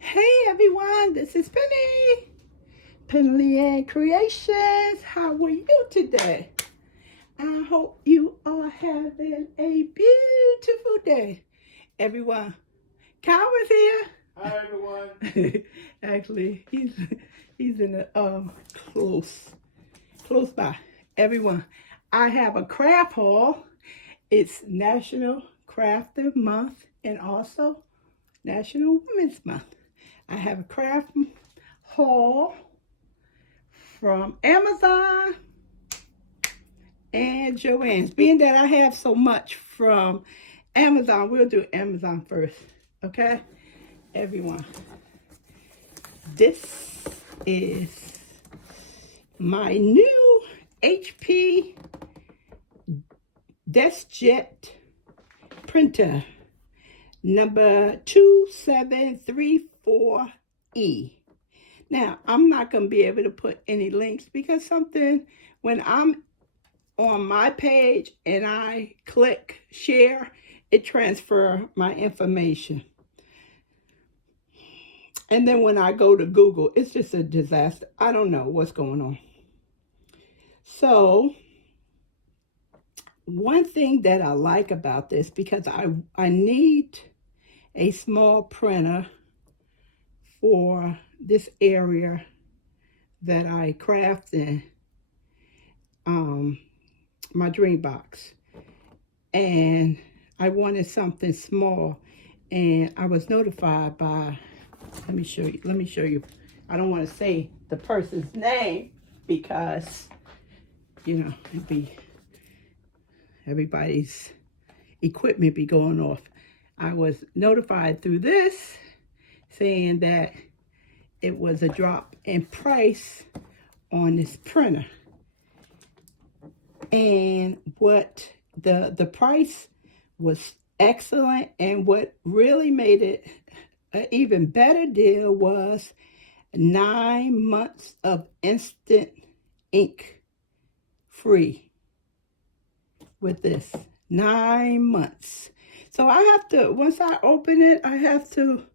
Hey everyone, this is Penley-Ann Creations. How are you today? I hope you are having a beautiful day. Everyone, Kyle is here. Hi everyone. Actually, he's in the close by. Everyone, I have a craft haul. It's National Crafting Month and also National Women's Month. I have a craft haul from Amazon and Joann's. Being that I have so much from Amazon, we'll do Amazon first. Okay? Everyone. This is my new HP DeskJet printer. Number 2734E. Now, I'm not going to be able to put any links because when I'm on my page and I click share, it transfers my information. And then when I go to Google, it's just a disaster. I don't know what's going on. So, one thing that I like about this, because I need a small printer for this area that I craft in, my dream box, and I wanted something small, and I was notified by, let me show you. I don't want to say the person's name because, it'd be, everybody's equipment be going off. I was notified through this saying that it was a drop in price on this printer. And what the price was excellent, and what really made it an even better deal was 9 months of instant ink free with this. 9 months. So I have to, once I open it, I have to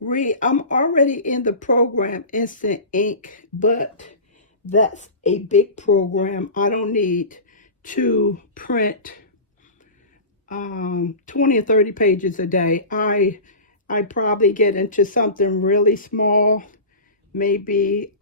I'm already in the program Instant Ink, but that's a big program. I don't need to print 20 or 30 pages a day. I probably get into something really small, maybe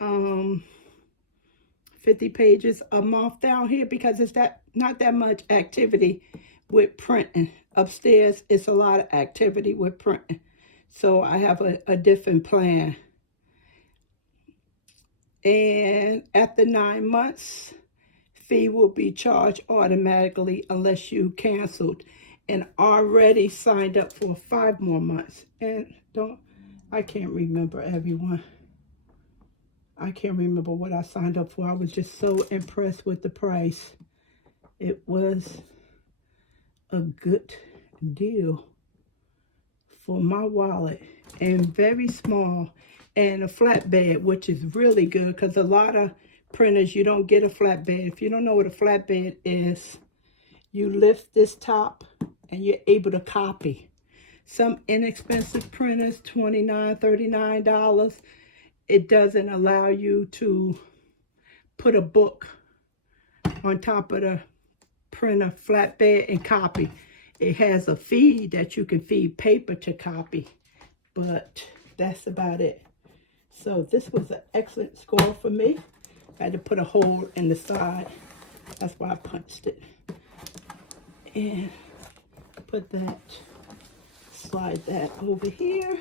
50 pages a month down here, because it's not that much activity with printing. Upstairs, it's a lot of activity with printing. So I have a different plan. And after 9 months, fee will be charged automatically unless you canceled and already signed up for 5 more months. And I can't remember, everyone. I can't remember what I signed up for. I was just so impressed with the price. It was a good deal for my wallet, and very small, and a flatbed, which is really good because a lot of printers, you don't get a flatbed. If you don't know what a flatbed is, you lift this top and you're able to copy. Some inexpensive printers, $29, $39, it doesn't allow you to put a book on top of the printer flatbed and copy. It has a feed that you can feed paper to copy, but that's about it. So this was an excellent score for me. I had to put a hole in the side. That's why I punched it. And put that, slide that over here.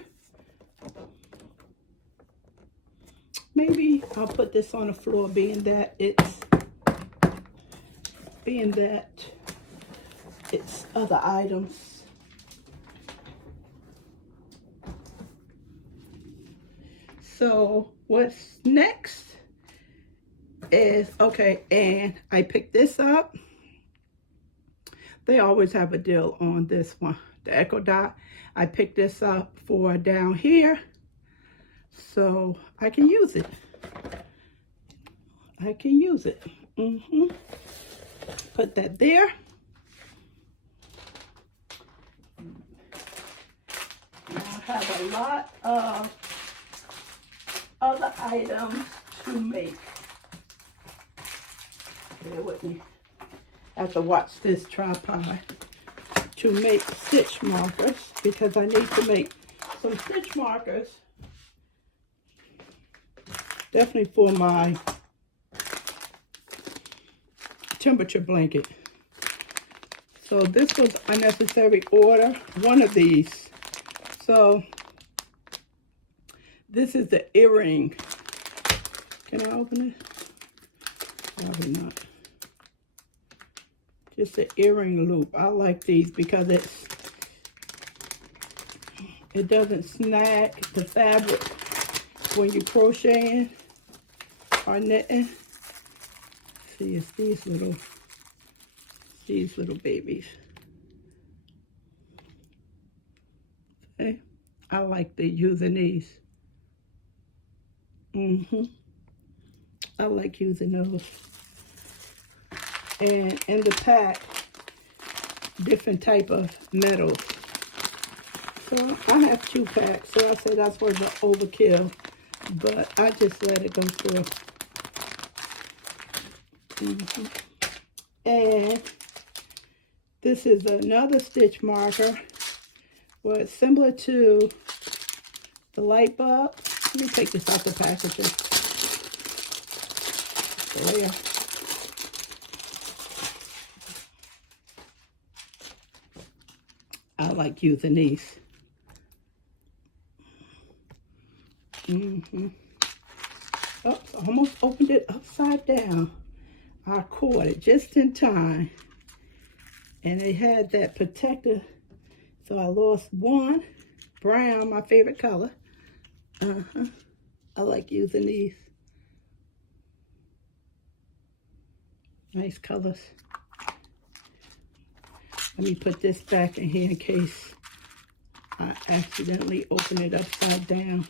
Maybe I'll put this on the floor, being that it's other items. So what's next is, okay, and I picked this up. They always have a deal on this one, the Echo Dot. I picked this up for down here so I can use it. Put that there. have a lot of other items to make. Bear with me. I have to watch this tripod to make stitch markers because I need to make some stitch markers. Definitely for my temperature blanket. So this was unnecessary order, one of these. So this is the earring. Can I open it? Probably not. Just the earring loop. I like these because it doesn't snag the fabric when you crocheting or knitting. See, it's these little babies. Okay, I like using these. I like using those. And in the pack, different type of metals. So I have 2 packs, so I said that's was an overkill, but I just let it go through. And this is another stitch marker. Well, it's similar to the light bulb. Let me take this out the packaging. There. I like using these. Oops, I almost opened it upside down. I caught it just in time. And it had that protector. So I lost one. Brown, my favorite color. I like using these. Nice colors. Let me put this back in here in case I accidentally open it upside down.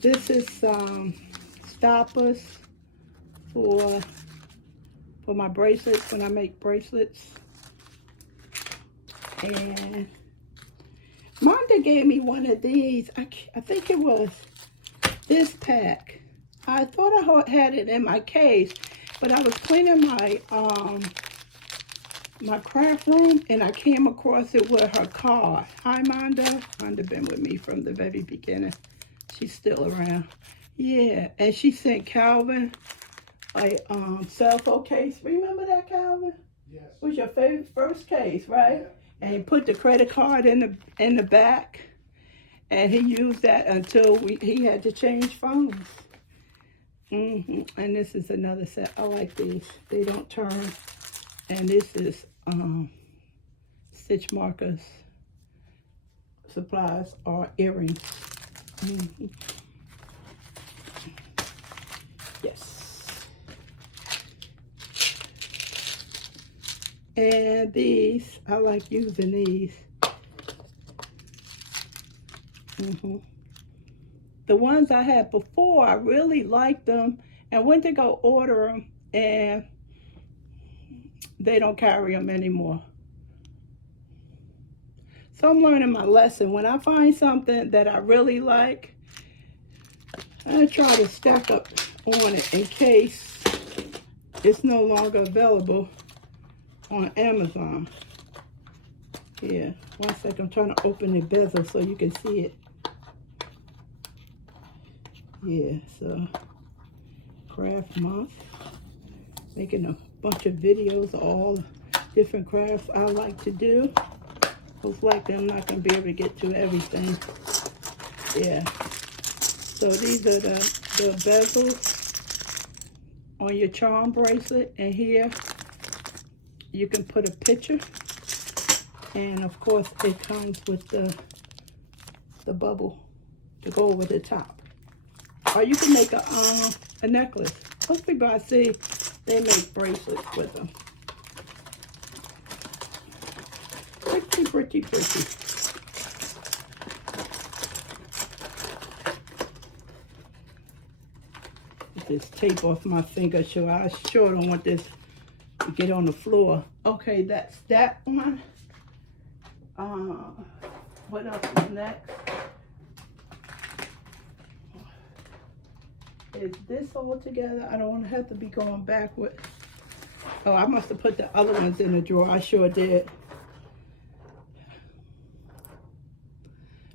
This is stoppers for my bracelets when I make bracelets. And Monda gave me one of these. I think it was this pack. I thought I had it in my case, but I was cleaning my my craft room and I came across it with her card. Hi, Monda. Monda been with me from the very beginning. She's still around. Yeah, and she sent Calvin a cell phone case. Remember that, Calvin? Yes. It was your favorite first case, right? Yeah. And he put the credit card in the back, and he used that until he had to change phones. And this is another set. I like these. They don't turn. And this is stitch markers, supplies, or earrings. Yes. And these, I like using these. The ones I had before, I really liked them and went to go order them, and they don't carry them anymore. So I'm learning my lesson. When I find something that I really like, I try to stack up on it in case it's no longer available on Amazon. Yeah, one second. I'm trying to open the bezel so you can see it. Yeah, so craft month. Making a bunch of videos of all different crafts I like to do. Most likely I'm not going to be able to get to everything. Yeah. So these are the bezels on your charm bracelet. And here you can put a picture. And of course it comes with the bubble to go over the top. Or you can make a necklace. Most people I see, they make bracelets with them. Pretty, pretty, pretty. Get this tape off my finger, so I sure don't want this to get on the floor. Okay, that's that one. What else is next? Is this all together? I don't want to have to be going backward. Oh, I must have put the other ones in the drawer. I sure did.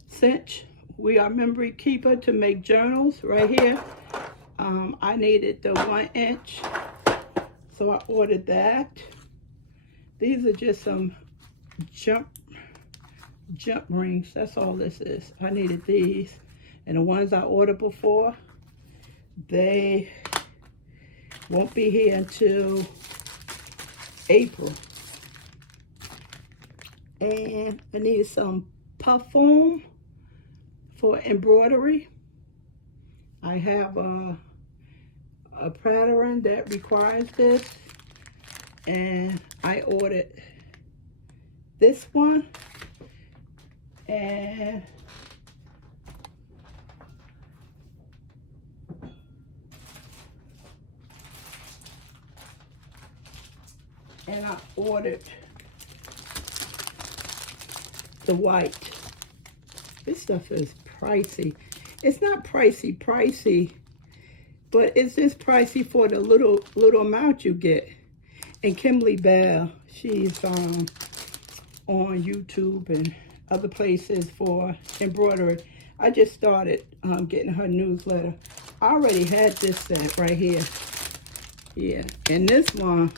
Cinch. We are memory keeper to make journals right here. I needed the 1 inch, so I ordered that. These are just some jump rings. That's all this is. I needed these, and the ones I ordered before, they won't be here until April. And I needed some puff foam for embroidery. I have a pattern that requires this, and I ordered this one, and I ordered the white. This stuff is pricey. It's not pricey, but it's just pricey for the little amount you get. And Kimberly Bell, she's on YouTube and other places for embroidery. I just started getting her newsletter. I already had this set right here. Yeah, and this one,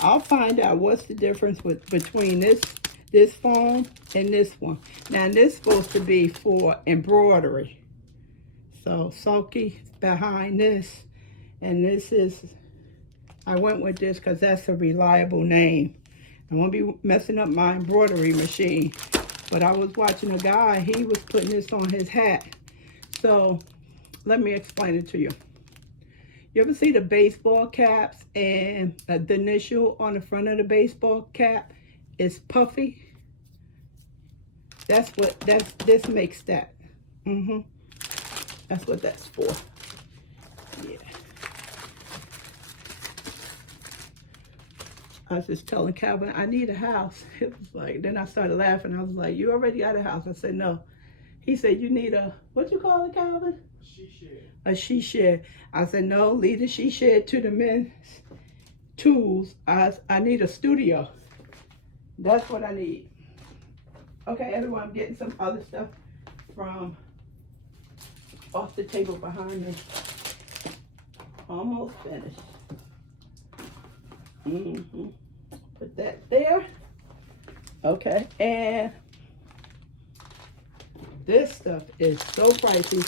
I'll find out what's the difference between this foam and this one. Now this is supposed to be for embroidery. So Sulky behind this, and this is, I went with this because that's a reliable name. I won't be messing up my embroidery machine. But I was watching a guy, he was putting this on his hat. So let me explain it to you. You ever see the baseball caps and the initial on the front of the baseball cap is puffy? This makes that. That's what that's for. Yeah. I was just telling Calvin, I need a house. It was like, then I started laughing. I was like, you already got a house? I said, no. He said, you need a, what you call it, Calvin? She shed. A she shed. I said, no, leave the she shed to the men's tools. I need a studio. That's what I need. Okay, everyone, I'm getting some other stuff from off the table behind me. Almost finished. Put that there. Okay, and this stuff is so pricey.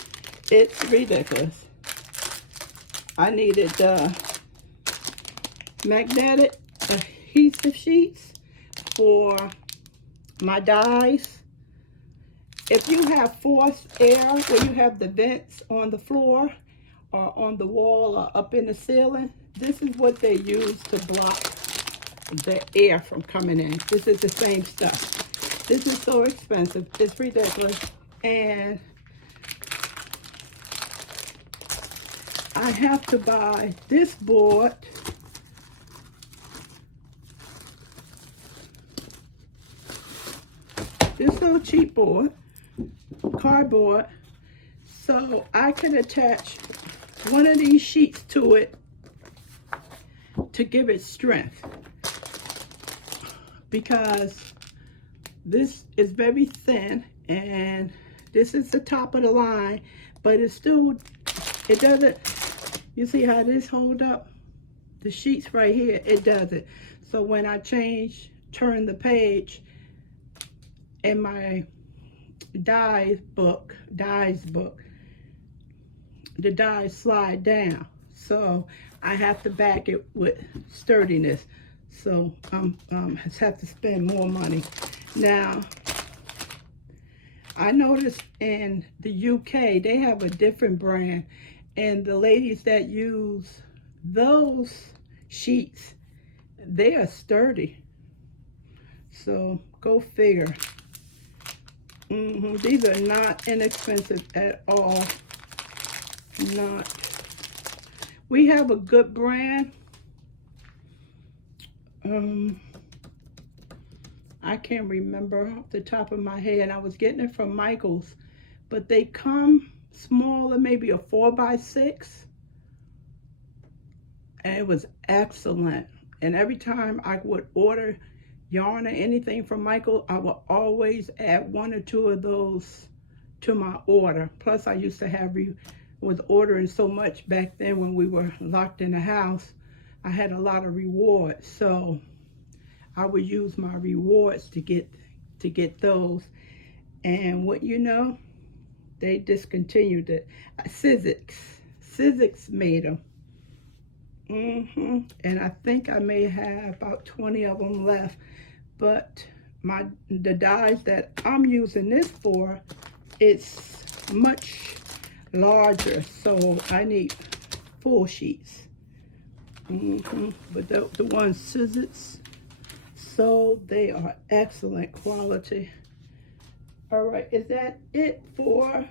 It's ridiculous. I needed magnetic adhesive sheets for my dies. If you have forced air where you have the vents on the floor or on the wall or up in the ceiling, this is what they use to block the air from coming in. This is the same stuff. This is so expensive. It's ridiculous. And I have to buy this board. This little cheap board, cardboard, so I can attach one of these sheets to it to give it strength, because this is very thin and this is the top of the line, but it's still, it doesn't, you see how this hold up? The sheets right here, it doesn't. So when I turn the page in my dies book, the dies slide down. So I have to back it with sturdiness. So I just have to spend more money. Now, I noticed in the UK, they have a different brand, and the ladies that use those sheets, they are sturdy. So go figure. These are not inexpensive at all. Not. We have a good brand. I can't remember off the top of my head. I was getting it from Michael's, but they come smaller, maybe a 4x6, and it was excellent. And every time I would order yarn or anything from Michael, I would always add 1 or 2 of those to my order. Plus, I used to have was ordering so much back then when we were locked in the house. I had a lot of rewards, so I would use my rewards to get those. And what you know, they discontinued it. Sizzix made them. And I think I may have about 20 of them left, but the dyes that I'm using this for, it's much larger, so I need full sheets. But the ones Sizzix, so they are excellent quality. All right, is that it for?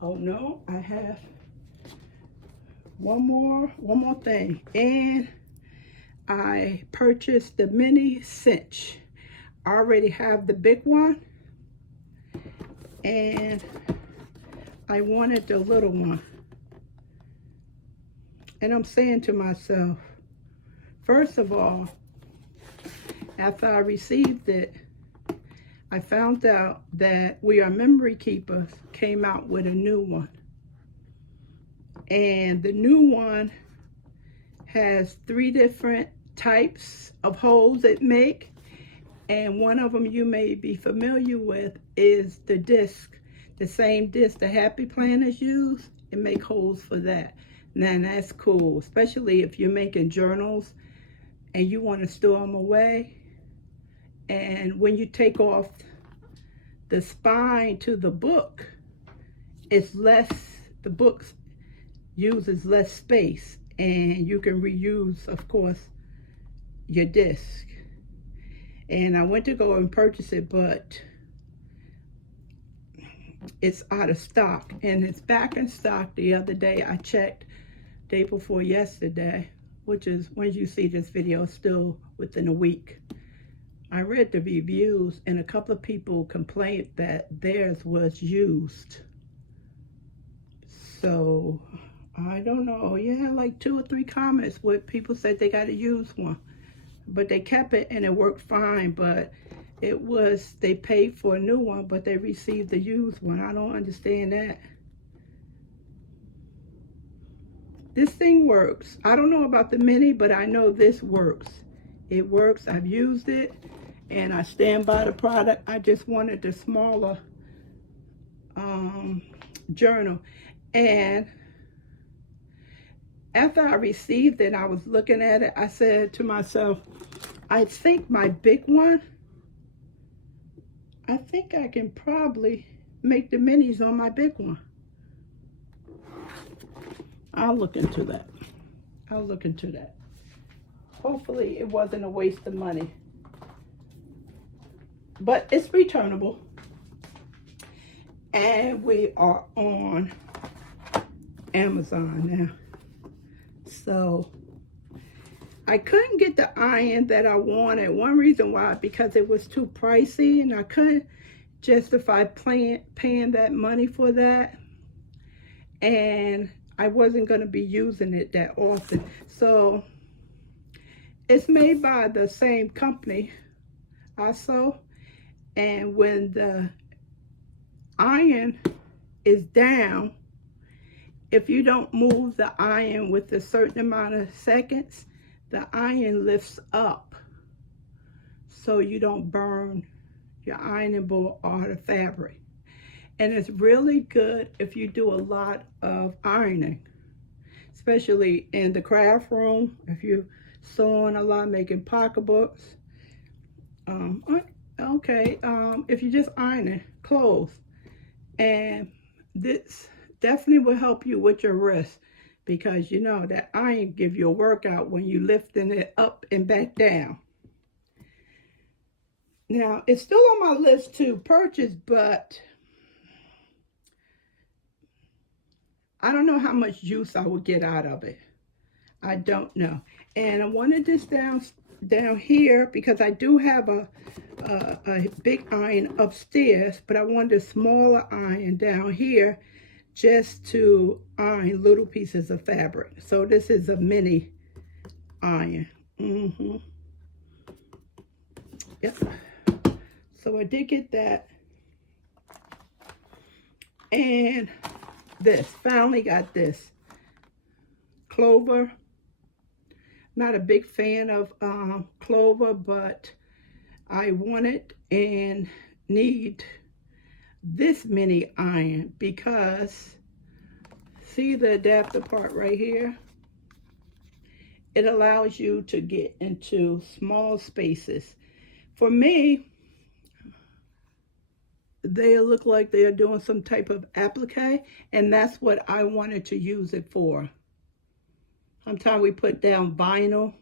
Oh no, I have one more thing. And I purchased the mini cinch. I already have the big one, and I wanted the little one. And I'm saying to myself, first of all, after I received it, I found out that We Are Memory Keepers came out with a new one. And the new one has 3 different types of holes it make. And one of them you may be familiar with is the disc. The same disc the Happy Planners use, it make holes for that. Now that's cool, especially if you're making journals and you want to store them away. And when you take off the spine to the book, it's less, the book uses less space, and you can reuse, of course, your disc. And I went to go and purchase it, but it's out of stock, and it's back in stock. The other day I checked, day before yesterday, which is when you see this video, still within a week. I read the reviews, and a couple of people complained that theirs was used. So I don't know. Yeah, like 2 or 3 comments where people said they got to use one, but they kept it and it worked fine. But it was, they paid for a new one, but they received the used one. I don't understand that. This thing works. I don't know about the mini, but I know this works. It works. I've used it, and I stand by the product. I just wanted the smaller journal. And after I received it, I was looking at it. I said to myself, I think my big one, I think I can probably make the minis on my big one. I'll look into that. I'll look into that. Hopefully it wasn't a waste of money. But it's returnable. And we are on Amazon now. So I couldn't get the iron that I wanted. One reason why, because it was too pricey, and I couldn't justify paying that money for that. And I wasn't going to be using it that often. So it's made by the same company also. And when the iron is down, if you don't move the iron with a certain amount of seconds, the iron lifts up so you don't burn your ironing board or the fabric. And it's really good if you do a lot of ironing, especially in the craft room, if you're sewing a lot, making pocketbooks. If you're just ironing clothes. And this definitely will help you with your wrist, because you know that iron give you a workout when you lifting it up and back down. Now, it's still on my list to purchase, but I don't know how much use I would get out of it. I don't know. And I wanted this down here, because I do have a big iron upstairs, but I wanted a smaller iron down here just to iron little pieces of fabric. So this is a mini iron. Yep. So I did get that. And this, finally got this. Clover. Not a big fan of clover, but I wanted and need this mini iron because see the adapter part right here? It allows you to get into small spaces. For me, they look like they are doing some type of applique, and that's what I wanted to use it for. Sometimes we put down vinyl,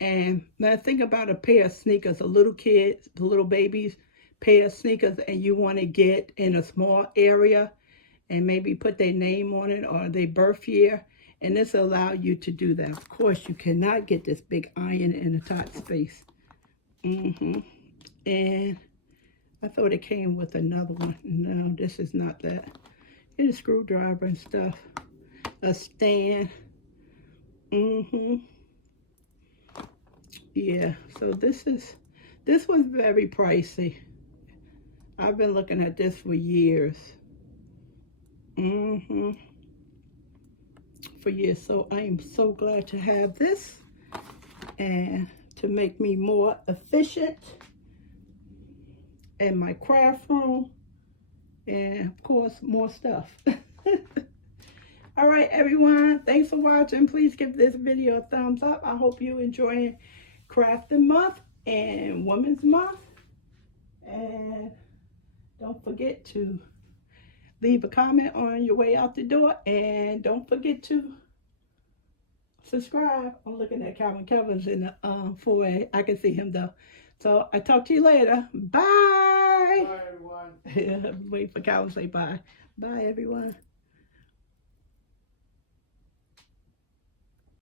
and now think about a pair of sneakers, a little kid, a little baby's pair of sneakers, and you want to get in a small area and maybe put their name on it or their birth year, and this will allow you to do that. Of course, you cannot get this big iron in a tight space. And I thought it came with another one. No, this is not that. It's a screwdriver and stuff. A stand. Yeah, so this was very pricey. I've been looking at this for years. For years. So I am so glad to have this and to make me more efficient in my craft room, and of course more stuff. All right, everyone, thanks for watching. Please give this video a thumbs up. I hope you enjoying Crafting Month and Women's Month, and don't forget to leave a comment on your way out the door, and don't forget to subscribe. I'm looking at Calvin. Calvin's in the foyer. I can see him though. So I talk to you later. Bye. Bye, everyone. Wait for Calvin to say bye. Bye, everyone.